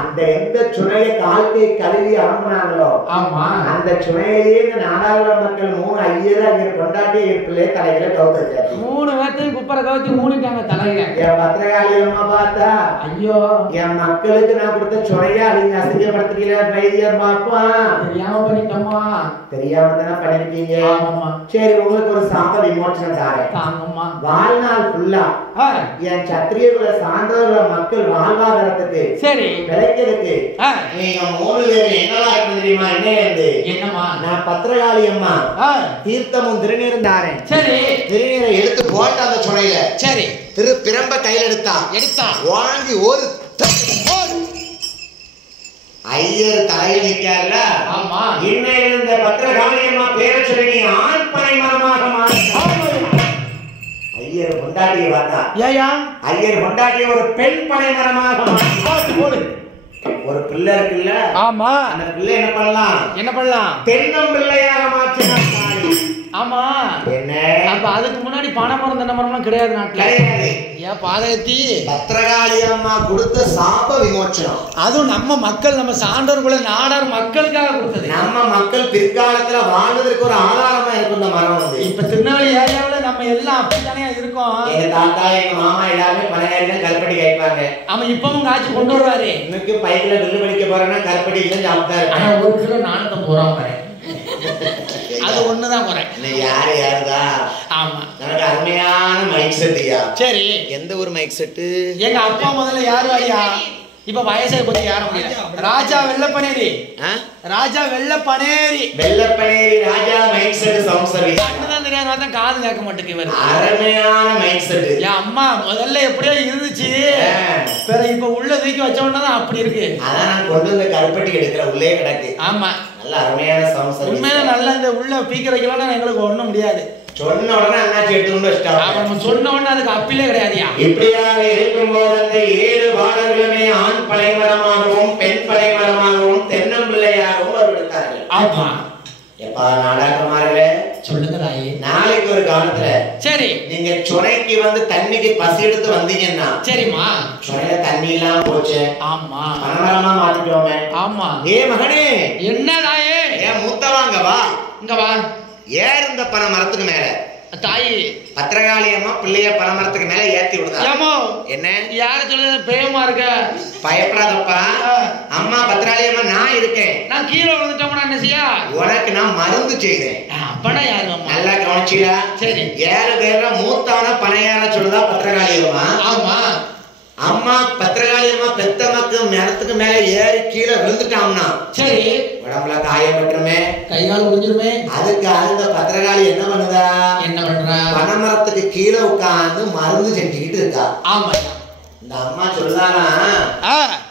அந்த எந்த சுனையை கால்கை கழுவி அனுப்புனாங்களோ ஆமா அந்த சுனையிலேயே இந்த நாடாளுமன்ற மக்கள் 3 ஐயர் கொண்டாட்டி பிள்ளை தலைகளை கவுத்தாரு. 3 பேர்த்தையும் குப்பரை கவுத்தி மூடிட்டாங்க தலையில. என் பத்திரகாளி அம்மா பார்த்தா ஐயோ என் மக்களுக்கு நான் கொடுத்த சுனையா நீங்க அசிங்கப்படுத்துறீங்களா வைத்தியர் பாப்பா தெரியாம பண்ணிட்டோமா? தெரியாம தானே பண்ணிருக்கீங்க. சரி உங்களுக்கு ஒரு சாப விமோசனம் தாரேன். தாங்கம்மா. வாழ்நாள் ஃபுல்லா என் சத்திரியகுல சான்றோர்கள மக்கள் வாழ்வாதாரத்துக்கு சரி கிடைக்கிறதுக்கு நீங்க 3 பேர் என்னவா இருக்கு தெரியுமா? என்னமா? நான் பத்திரகாளி அம்மா தீர்த்தமும் திருநீரும் தாரேன். சரி திருநீரை எடுத்து போட்ட அந்த சுனையில சரி திரு பிரம்ப கையில் எடுத்தா வாங்கி ஒரு ஐயர் தலையில் நிற்கார்ல. ஆமா இன்னையில் இந்த பத்திரகாளி அம்மா பேரை சொல்லி ஆண் பனை மரமாக ஐயர் கொண்டாட்டிய பார்த்தா ஏயா ஐயர் கொண்டாட்டிய ஒரு பெண் பனை மரமாக ஒரு பிள்ளை இருக்குல்ல. ஆமா அந்த பிள்ளை என்ன பண்ணலாம் தென்னம் பிள்ளையாக மாற்றினார். ஆமா என்ன அப்ப அதுக்கு முன்னாடி பனை மரம் தென்னை மரம்லாம் கிடையாது நாட்டுல. கிடையாது. ஏன் பாதகத்தி பத்திரகாளி அம்மா கொடுத்த சாப விமோச்சனம். அதுவும் நம்ம மக்கள் நம்ம சான்றோர்குல நாடார் மக்களுக்காக கொடுத்தது. நம்ம மக்கள் பிற்காலத்துல வாழ்வதற்கு ஒரு ஆதாரமா இருக்கும் இந்த மரம் வந்து. இப்ப திருநெல்வேலி ஏரியாவில் நம்ம எல்லாம் அப்படித்தானே இருக்கோம். எங்க தாத்தா எங்க மாமா எல்லாருமே பனையாரி கருப்பட்டி கேட்பாங்க. ஆமா இப்பவும் காய்ச்சி கொண்டு வருவாரு. இன்னைக்கு பைக்கில் வில்லு படிக்க போறேன்னா கருப்பட்டி இல்லை சாப்பிட்டாரு. ஆனா 1 கிலோ 450 அது ஒண்ணுதான் குறை. யாரு யாருதான். ஆமா எனக்கு அருமையான மைக் செட்டியா. சரி எந்த ஒரு மைக் செட்டு? எங்க அப்பா முதல்ல யாரு வாரியா இப்ப வயசை பத்தி யாரும் ராஜா வெள்ளப்பனேரி. ராஜா வெள்ளப்பனேரி ராஜா மைக் செட் சவுண்ட் சர்வீஸ் தான் தெரியாது. காது கேட்க மாட்டேங்க இவர். அருமையான மைக் செட். என் அம்மா முதல்ல எப்படியோ இருந்துச்சு இப்ப உள்ள தூக்கி வச்ச உடனேதான் அப்படி இருக்கு. அதான் நான் கொண்டு வந்து கருப்பட்டி எடுக்கிற உள்ளே கிடக்கு. ஆமா நல்ல அருமையான சவுண்ட் சர்வீஸ். உண்மையா நல்ல இந்த உள்ள பீக்கர் வைக்கலாம் எங்களுக்கு ஒண்ணும் முடியாது. சொன்ன உடனே அண்ணாச்சி எடுத்துக்கொண்டு வச்சிட்டாங்க. சொன்ன உடனே அதுக்கு அப்பிலே கிடையாதியா. இப்படியாக இருக்கும்போது அந்த 7 பாடல்களுமே ஆண் பனைமரமாகவும் பெண் பனைமரமாகவும் தென்னம்பிள்ளையாகவும் வருவித்தார்கள். ஆமா எப்பா நாடகமார்களே சொல்லுங்க தாயே. நாளைக்கு ஒரு காலத்துல சரி நீங்க சுனைக்கு வந்து தண்ணிக்கு பசி எடுத்து வந்தீங்கன்னா சரிமா சுனையில தண்ணி இல்லாம போச்சு. ஆமா பனைமரமா மாத்திட்டோமே. ஆமா ஏ மகனே என்ன தாயே ஏன் மூத்தவாங்க வா இங்க வா. ஏன் இந்த பனை மரத்துக்கு மேல தாயி பத்திரகாளி அம்மா பிள்ளைய பனை மரத்துக்கு மேல ஏத்தி விடுதா. என்ன யார சொல்லுது பிரேமா இருக்க? பயப்படாதப்பா அம்மா பத்திரகாளி அம்மா நான் இருக்கேன். நான் கீழே வந்துட்டோம்னா என்ன செய்ய? உனக்கு நான் மருந்து செய்தேன். அப்பனா யாரு நல்லா கவனிச்சீங்களா? சரி 7 பேர்ல மூத்தான பனையார சொல்லுதா பத்திரகாளி அம்மா. ஆமா அம்மா பத்திரகாளி அம்மா பெத்த மக்கள் மரத்துக்கு மேல ஏறி கீழே விழுந்துட்டாம்னா சரி உடம்புல காயப்பட்டுருமே கைகால் ஒடிஞ்சிருமே. அதுக்கு அந்த பத்திரகாளி என்ன பண்ணுதா? என்ன பண்றா? பனைமரத்துக்கு கீழே உட்கார்ந்து மருந்து செஞ்சுக்கிட்டு இருக்கா. ஆமா இந்த அம்மா சொல்லுதானா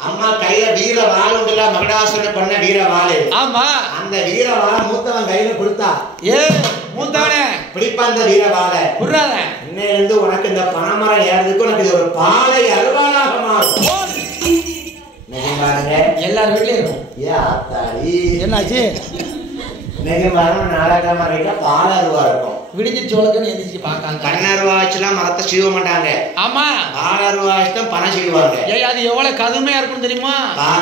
அம்மா கையில வீர வாள் உண்டுல மகடாசுரனை பண்ண வீர வாள். ஆமா அந்த வீர வாளை மூத்தவன் கையில கொடுத்தா ஏ மூத்தவனே பிடிப்பா அந்த வீர வாளை புறாத. இன்னையிலிருந்து உனக்கு இந்த பனைமரம் ஏறதுக்கு உனக்கு இது ஒரு பாலை அருவாளாக மாறும். எல்லாரும் வீட்லயும் இருக்கும். ஏ ஆத்தாடி என்னாச்சு? நிஜமாக நாடகமா வைக்க பால் அருவா இருக்கும். விடிஞ்சிருச்சு உலகன்னு எந்திரிச்சு பார்க்காங்க. கண்ணருவாச்சுலாம் மரத்தை சீவ மாட்டாங்க. ஆமா பால் அருவாச்சும் பணம் செய்வாங்க. ஏய் அது எவ்வளவு கதுமையா இருக்கும் தெரியுமா?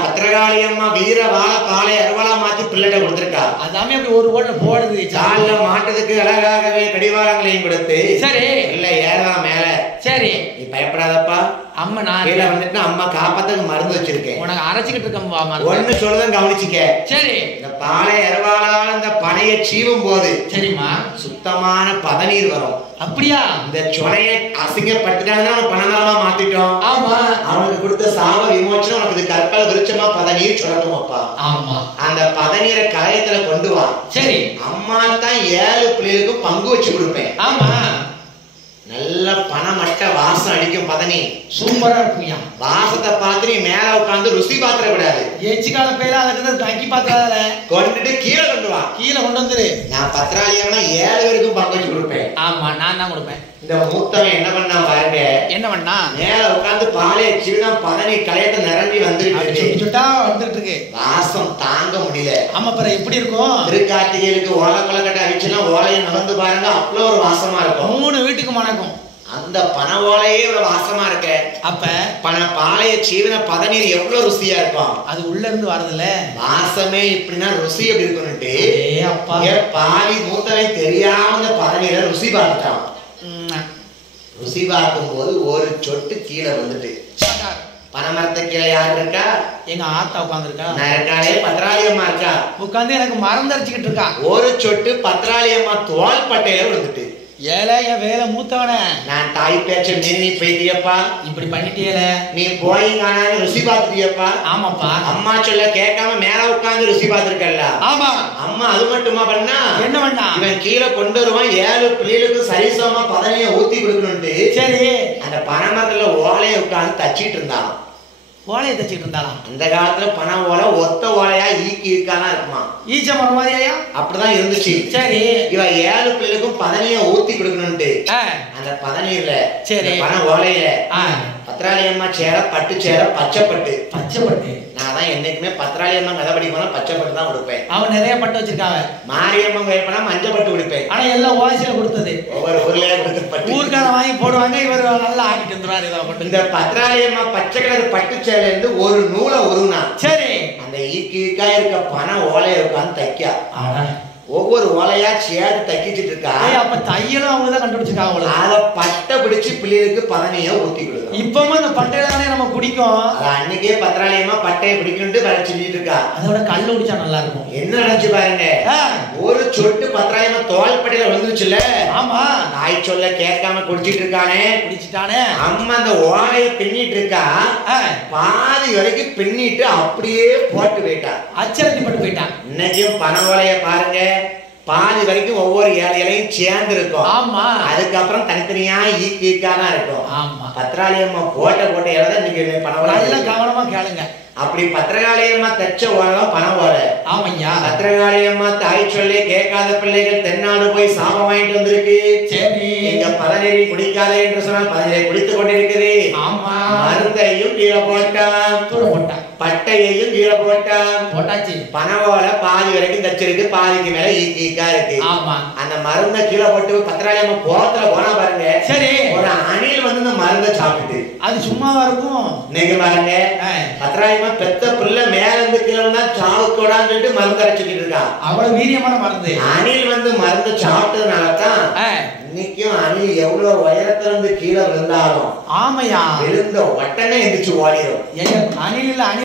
பத்திரகாளி அம்மா வீர வாழை பாலை அருவாளா மாத்தி பிள்ளைகிட்ட கொடுத்துருக்கா. அதாமே அப்படி ஒரு ஓடல போடுது. சால்ல மாட்டதுக்கு அழகாகவே கடிவாளங்களையும் கொடுத்து சரி இல்ல ஏறலாம் மேல. சரி நீ பயப்படாதப்பா அம்மா நான் கீழே வந்துட்டு அம்மா காப்பாத்துக்கு மருந்து வச்சிருக்கேன். உனக்கு அரைச்சிக்கிட்டு இருக்கேன். ஒண்ணு சொல்லுதான் கவனிச்சுக்க. சரி இந்த பாலை அருவாளால இந்த பனையை சீவும் போது சரிமா சுத்தமான பதநீர் வரும். அப்படியா? இந்த சுனைய அசிங்கப்பட்டுட்டாங்கன்னா பனமரமா மாத்திட்டோம். ஆமா அவனுக்கு கொடுத்த சாப விமோச்சனம் உனக்கு இது கற்பல விருட்சமா பதநீர் சொல்லட்டும் அப்பா. ஆமா அந்த பதநீரை கலையத்துல கொண்டு வா. சரி அம்மா தான் 7 பிள்ளைகளுக்கும் பங்கு வச்சு கொடுப்பேன். ஆமா நல்ல பனமட்ட வாசம் அடிக்கும் பதனி சூப்பரா இருக்கும். வாசத்தை பார்த்து நீ மேல உட்காந்து ருசி பாத்திர கூடாது. எச்சிக்கால பேர அதுக்கு தக்கி பாத்திராத கொண்டுட்டு கீழே கொண்டு வா. கீழே கொண்டு வந்துரு. நான் பத்திராளியம்னா 7 பேருக்கும் பங்கு வச்சு கொடுப்பேன். ஆமா நான் தான் கொடுப்பேன். இந்த மூத்தவன் என்ன பண்ணா பாருங்க. என்ன பண்ணா? மேல உட்காந்து பாலைய சிறுதான் பதனி கலையத்தை நிரம்பி வந்துட்டு இருக்கு. வாசம் தாங்க முடியல. ஆமா பிற எப்படி இருக்கும்? திருக்கார்த்திகைக்கு ஓலை கொலக்கட்டை அடிச்சுன்னா ஓலையை நகர்ந்து பாருங்க அவ்வளோ ஒரு வாசமா இருக்கும். 3 வீட்டுக்கு மணக்கும். அந்த பனை ஓலையே இவ்வளவு வாசமா இருக்க, அப்ப பனை பாளைய சீவன பதநீர் எவ்வளவு ருசியா இருக்கும். அது உள்ள இருந்து வரதுல வாசமே இப்படின்னா ருசி எப்படி இருக்கும்னுட்டு அப்பா பாவி மூத்தவை தெரியாம பதநீரை ருசி பார்த்துட்டான். ருசி பார்க்கும் போது ஒரு சொட்டு கீழே வந்துட்டு, பனைமரத்த கீழே யாரு இருக்கா? எங்க ஆத்தா உட்கார்ந்து இருக்கா. நான் இருக்காளே பத்ராளியம்மா இருக்கா, உட்கார்ந்து எனக்கு மறந்தடிச்சுக்கிட்டு இருக்கா. ஒரு சொட்டு பத்ராளியம்மா தோல் பட்டையில விழுந்துட்டு, ஏழை என் வேலை மூத்தவன நான் தாய் பேச்ச மீறி போயிட்டியப்பா, இப்படி பண்ணிட்டியல நீ போய் காணான்னு ருசி பார்த்துட்டியப்பா. ஆமாப்பா, அம்மா சொல்ல கேட்காம மேல உட்கார்ந்து ருசி பார்த்துருக்கல. ஆமா அம்மா அது மட்டுமா பண்ணா, என்ன பண்ணா, இவன் கீழே கொண்டு வருவான் 7 பிள்ளைகளுக்கு சரிசமா பதனியை ஊத்தி கொடுக்கணும்ட்டு. சரி, அந்த பனைமரத்துல ஓலையை உட்கார்ந்து தச்சிட்டு இருந்தான். ஓலையை தச்சிட்டு இருந்தாலாம். அந்த காலத்துல பனை ஓலை ஒத்த ஓலையா ஈக்கி இருக்கானா இருக்குமா, ஈச்ச மரம் மாதிரியா அப்படிதான் இருந்துச்சு. சரி, இவ 7 பிள்ளைக்கும் பதனியை ஊத்தி கொடுக்கணும்ட்டு அந்த பதநீர்ல சரி பனை ஓலையில பத்ராளியம்மா சேர பட்டு சேர பச்சைப்பட்டு. பச்சைப்பட்டு நான் தான் என்னைக்குமே பத்ராளியம்மா கதை படிப்போனா பச்சைப்பட்டு தான் கொடுப்பேன். அவன் நிறைய பட்டு வச்சிருக்காங்க. மாரியம்மா கேட்பனா மஞ்சள் பட்டு கொடுப்பேன். ஆனா எல்லாம் ஓசியில கொடுத்தது, ஒவ்வொரு ஊர்லயே கொடுத்து பட்டு ஊர்க்கார வாங்கி போடுவாங்க. இவர் நல்லா ஆக்கிட்டு வந்துருவாரு. இந்த பத்ராளியம்மா பச்சை கலர் பட்டு சேலை இருந்து ஒரு நூலை உருவனா. சரி, அந்த ஈக்கா இருக்க பனை ஓலையை உட்காந்து தைக்கா. ஒவ்வொரு ஓலையா சேர்த்து தைக்கிச்சிட்டு இருக்கா. அப்ப தையலும் அவங்கதான் கண்டுபிடிச்சிருக்காங்க. அதை பட்டை பிடிச்சு பிள்ளைகளுக்கு பதனியை ஊத்தி கொடுக்கும். இப்பவும் அந்த பட்டையில தானே நம்ம குடிக்கும். அன்னைக்கே பத்ராளியம்மா பட்டையை பிடிக்கணும்ட்டு வர சொல்லிட்டு இருக்கா. அதோட கல் குடிச்சா நல்லா இருக்கும். என்ன நினைச்சு பாருங்க, ஒரு சொட்டு பத்ராளியம்மா தோல் பட்டையில விழுந்துச்சுல்ல. ஆமா, தாய் சொல்ல கேட்காம குடிச்சிட்டு இருக்கானே, குடிச்சிட்டானே. அம்மா அந்த ஓலையை பின்னிட்டு இருக்கா. பாதி வரைக்கும் பின்னிட்டு அப்படியே போட்டு போயிட்டா, அச்சரத்தி போட்டு போயிட்டா. இன்னைக்கும் பனை ஓலைய பாருங்க, பாதி வரைக்கும் ஒவ்வொரு இலையும் சேர்ந்து இருக்கும். ஆமா, அதுக்கப்புறம் தனித்தனியா ஈக்கா தான் இருக்கும். ஆமா, பத்ராளியம்மா போட்ட இலை தான் இன்னைக்கு பனை ஓலை. எல்லாம் கவனமா கேளுங்க. அப்படி பத்திரகாளியம்மா தச்ச ஓலை பனை ஓலை. ஆமையா, பத்திரகாளியம்மா தாய் சொல்லி கேட்காத பிள்ளைகள் தென்னாடு போய் சாபம் வாங்கிட்டு வந்திருக்கு. சரி, எங்க பதநீரை குடிக்காதே என்று சொன்னால் பதநீரை குடித்துக் கொண்டிருக்குது. ஆமா, மருந்தையும் கீழே போட்டான், தூர போட்டான், பட்டையையும் கீழே போட்டான், போட்டாச்சு. பனை ஓலை பாதி வரைக்கும் தச்சிருக்கு, பாதிக்கு மேல ஈக்கா இருக்கு. ஆமா, அந்த மருந்தை கீழே போட்டு பத்திரகாளியம்மா போத்துல போனா பாருங்க. சரி, ஒரு அணில் வந்து இந்த மருந்தை சாப்பிட்டு அது சும்மாவா இருக்கும். இன்னைக்கு பாருங்க, பத்திரகாளியம்மா பெத்த பிள்ளை மேல இருந்து கீழே சாவுக்கூடான்னு சொல்லிட்டு மருந்து அரைச்சிட்டு இருக்கா. அவ்வளவு வீரியமான மருந்து. அணில் வந்து மருந்து சாப்பிட்டதுனாலதான் இன்னைக்கும் அணில் எவ்வளவு உயரத்துல இருந்து கீழே விழுந்தாலும் ஆமையா விழுந்த உடனே எந்திரிச்சு ஓடிடும். அணில்